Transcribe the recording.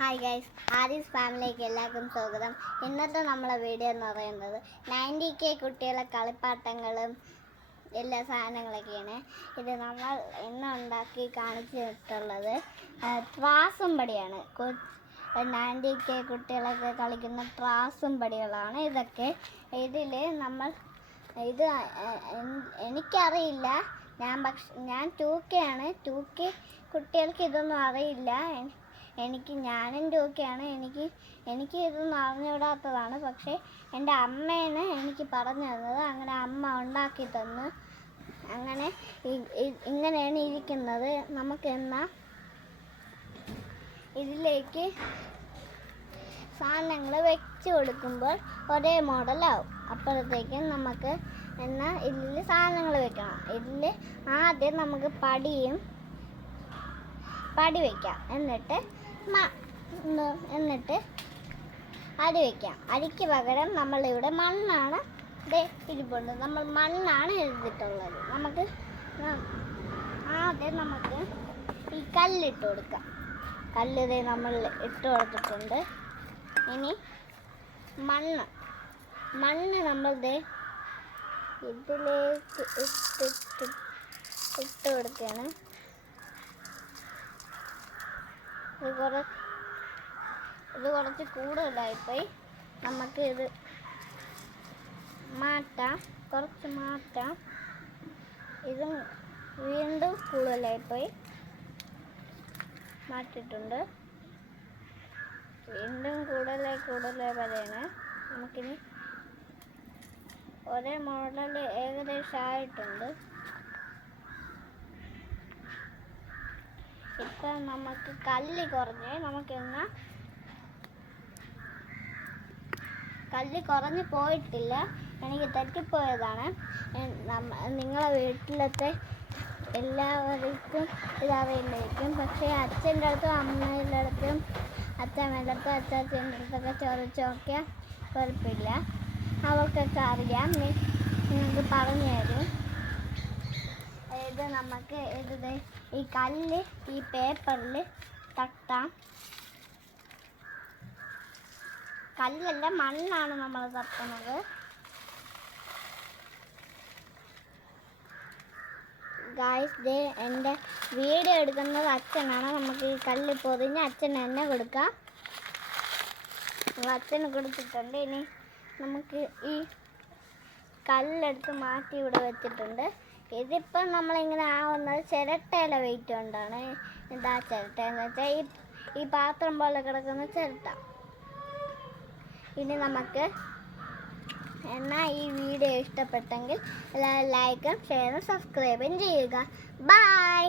Hi guys, Haris ഫാമിലിക്ക് എല്ലാവർക്കും സ്വാഗതം. ഇന്നത്തെ നമ്മളെ വീഡിയോ എന്ന് പറയുന്നത് 90K കുട്ടികളെ കളിപ്പാട്ടങ്ങളും എല്ലാ സാധനങ്ങളൊക്കെയാണ്. ഇത് നമ്മൾ ഇന്ന് ഉണ്ടാക്കി കാണിച്ചിട്ടുള്ളത് ട്രാസും പടിയാണ്. 90K കുട്ടികളൊക്കെ കളിക്കുന്ന ട്രാസും പടികളാണ് ഇതൊക്കെ. ഇതിൽ നമ്മൾ എനിക്കറിയില്ല, ഞാൻ 2K ആണ്. 2K കുട്ടികൾക്ക് ഇതൊന്നും അറിയില്ല. ഞാനും 2K ആണ്. എനിക്ക് ഇതൊന്നും അറിഞ്ഞുകൂടാത്തതാണ്. പക്ഷേ എൻ്റെ അമ്മയാണ് എനിക്ക് പറഞ്ഞു തന്നത്. അങ്ങനെ അമ്മ ഉണ്ടാക്കി തന്നു. അങ്ങനെ ഇങ്ങനെയാണ് ഇരിക്കുന്നത്. നമുക്ക് എന്നാൽ ഇതിലേക്ക് സാധനങ്ങൾ വെച്ച് കൊടുക്കുമ്പോൾ ഒരേ മോഡലാവും. അപ്പോഴത്തേക്കും നമുക്ക് എന്നാൽ ഇതിൽ സാധനങ്ങൾ വെക്കണം. ഇതിൽ ആദ്യം നമുക്ക് പടി വയ്ക്കാം. എന്നിട്ട് അരി വയ്ക്കാം. അരിക്ക് പകരം നമ്മളിവിടെ മണ്ണാണ് ഇരിപ്പുണ്ട്. നമ്മൾ മണ്ണാണ് എഴുതിയിട്ടുള്ളത്. ആദ്യം നമുക്ക് ഈ കല്ലിട്ട് കൊടുക്കാം. കല്ല് നമ്മൾ ഇട്ട് കൊടുത്തിട്ടുണ്ട്. ഇനി മണ്ണ് നമ്മൾ ഇതിലേക്ക് ഇട്ട് കൊടുക്കുകയാണ്. ഇത് കുറച്ച് കൂടുതലായിപ്പോയി. നമുക്ക് ഇത് കുറച്ച് മാറ്റാം. ഇത് വീണ്ടും കൂടുതലായിപ്പോയി. മാറ്റിയിട്ടുണ്ട്. വീണ്ടും കൂടുതലായി വരെയാണ്. നമുക്കിനി ഒരേ മോഡൽ ഏകദേശം ആയിട്ടുണ്ട്. ഇപ്പം നമുക്ക് കല്ല് കുറഞ്ഞ് പോയിട്ടില്ല. എനിക്ക് തെറ്റിപ്പോയതാണ്. നിങ്ങളെ വീട്ടിലത്തെ എല്ലാവർക്കും ഇതറിയില്ലായിരിക്കും. പക്ഷേ അച്ഛൻ്റെ അടുത്തും അമ്മയുടെ അടുത്തും അച്ഛമ്മയുടെ അടുത്തും അച്ചാച്ചൻ്റെ അടുത്തൊക്കെ ചോദിച്ച് നോക്കിയാൽ കുഴപ്പമില്ല. അവർക്കൊക്കെ അറിയാം. നിങ്ങൾക്ക് പറഞ്ഞു തരും. ഇത് നമുക്ക് ഈ കല്ല് ഈ പേപ്പറിൽ തട്ടാം. കല്ലല്ല, മണ്ണാണ് നമ്മൾ തട്ടുന്നത്. ഗായ്സ്, എൻ്റെ വീഡിയോ എടുക്കുന്നത് അച്ഛനാണ്. നമുക്ക് ഈ കല്ല് പൊതിഞ്ഞ് അച്ഛന് തന്നെ കൊടുക്കാം. അച്ഛന് കൊടുത്തിട്ടുണ്ട്. ഇനി നമുക്ക് ഈ കല്ലെടുത്ത് മാറ്റി ഇവിടെ വെച്ചിട്ടുണ്ട്. ഇതിപ്പം നമ്മളിങ്ങനെ ആവുന്നത് ചിരട്ടയിലെ വെയിറ്റ് കൊണ്ടാണ്. ഇതാ ചിരട്ടയെന്ന് വെച്ചാൽ ഈ പാത്രം പോലെ കിടക്കുന്ന ചിരട്ട. ഇനി നമുക്ക് ഈ വീഡിയോ ഇഷ്ടപ്പെട്ടെങ്കിൽ എല്ലാവരും ലൈക്കും ഷെയറും സബ്സ്ക്രൈബും ചെയ്യുക. ബൈ.